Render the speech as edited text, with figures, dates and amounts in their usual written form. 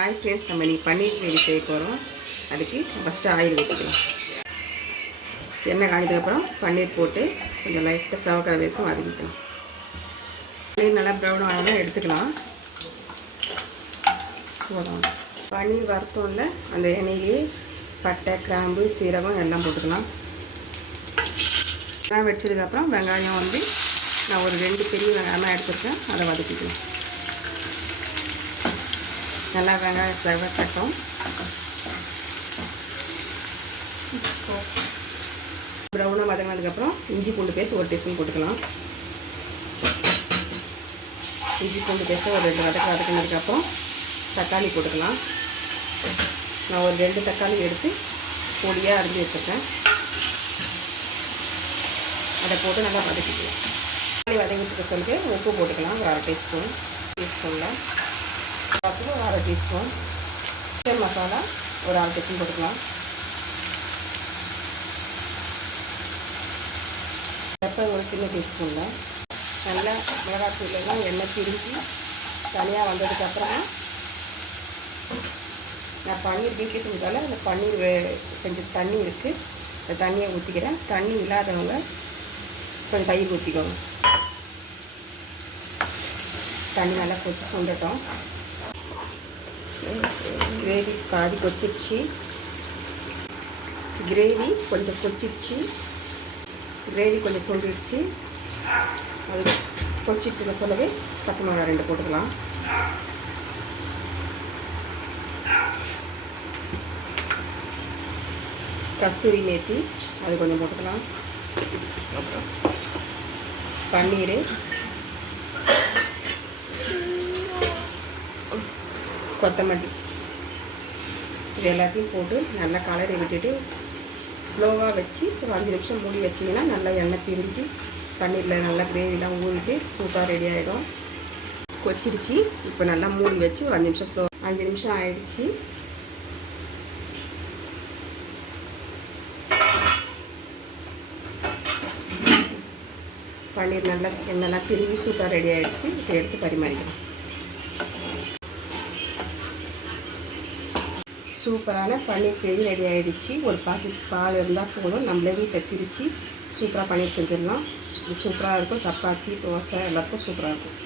Hi friends, நம்ம இன்றைக்கி பன்னீர் gravy செய்ய போகிறோம். அதுக்கு ஃபஸ்ட்டு ஆயில் ஊற்றிக்கலாம். எண்ணெய் காய்ஞ்சதுக்கப்புறம் பன்னீர் போட்டு கொஞ்சம் லைட்டாக சவக்கிற வரைக்கும் வதக்கிக்கலாம். பன்னீர் நல்லா ப்ரௌன் ஆகலாம் எடுத்துக்கலாம். பன்னீர் வறுத்தோம்ல அந்த எண்ணெயிலேயே பட்டை, கிராம்பு, சீரகம் எல்லாம் போட்டுக்கலாம். எல்லாம் வெடிச்சதுக்கப்புறம் வெங்காயம் நான் ஒரு 2 பெரிய வெங்காயமாக எடுத்துருக்கேன். அதை வதக்கிக்கலாம். நல்லா வெங்காயம் செவக்கட்டும். ப்ரௌனாக வதங்கினதுக்கப்புறம் இஞ்சி பூண்டு பேஸ்ட் 1 டீஸ்பூன் போட்டுக்கலாம். இஞ்சி பூண்டு பேஸ்ட்டு ஒரு 2 வதக்கினதுக்கப்புறம் தக்காளி போட்டுக்கலாம். நான் ஒரு 2 தக்காளி எடுத்து பொடியாக அரிஞ்சு வச்சுருக்கேன். அதை போட்டு நல்லா வதக்கிக்கலாம். தக்காளி வதங்கிட்டு சொல்லிட்டு உப்பு போட்டுக்கலாம். ஒரு 1/2 டீஸ்பூனில் ஒரு 1/2 டீஸ்பூன் சிக்கன் மசாலா ஒரு 1/2 டீஸ்பூன் போட்டுக்கலாம். பெப்பர் ஒரு சின்ன டீஸ்பூனில் நல்லா மிளகாத்தூள்லாம் எண்ணெய் பிரிஞ்சு தனியாக வந்ததுக்கப்புறம் நான் பன்னீர் வீட்டில் செஞ்சதால் அந்த பன்னீர் செஞ்ச தண்ணி இருக்குது. அந்த தண்ணியை ஊற்றிக்கிறேன். தண்ணி இல்லாதவங்க கொஞ்சம் தயிர் ஊற்றிக்கோங்க. தண்ணி நல்லா கொதிச்சு சுண்டட்டும். கிரேவி பாதி கொச்சிடுச்சு. கிரேவி கொஞ்சம் சுண்டிடுச்சு. அது கொச்சிட்டு சொல்லவே பச்சை மிளகா 2 போட்டுக்கலாம். கஸ்தூரி மேத்தி அது கொஞ்சம் போட்டுக்கலாம். அப்புறம் பன்னீர், கொத்தமல்லி இது எல்லாத்தையும் போட்டு நல்லா கலரி விட்டுட்டு ஸ்லோவாக வச்சு ஒரு 5 நிமிஷம் மூடி வச்சிங்கன்னா நல்லா எண்ணெய் பிரிஞ்சு பன்னீரில் நல்லா கிரேவிலாம் ஊறிட்டு சூப்பராக ரெடி ஆகிடும். கொச்சிடுச்சு. இப்போ நல்லா மூடி வச்சு ஒரு 5 நிமிஷம் 5 நிமிஷம் ஆயிடுச்சு. பன்னீர் நல்லா எண்ணெய்லாம் பிரிஞ்சு சூப்பராக ரெடி ஆகிடுச்சு. இப்போ எடுத்து பரிமாறிக்கலாம். சூப்பரான பன்னீர் கிரேவி ரெடி ஆகிடுச்சு. ஒரு பாக்கெட் பால் இருந்தால் போதும். நம்மளே வீட்டில் திரித்து சூப்பராக பன்னீர் செஞ்சிடலாம். சூப்பராக இருக்கும். சப்பாத்தி, தோசை எல்லாத்துக்கும் சூப்பராக இருக்கும்.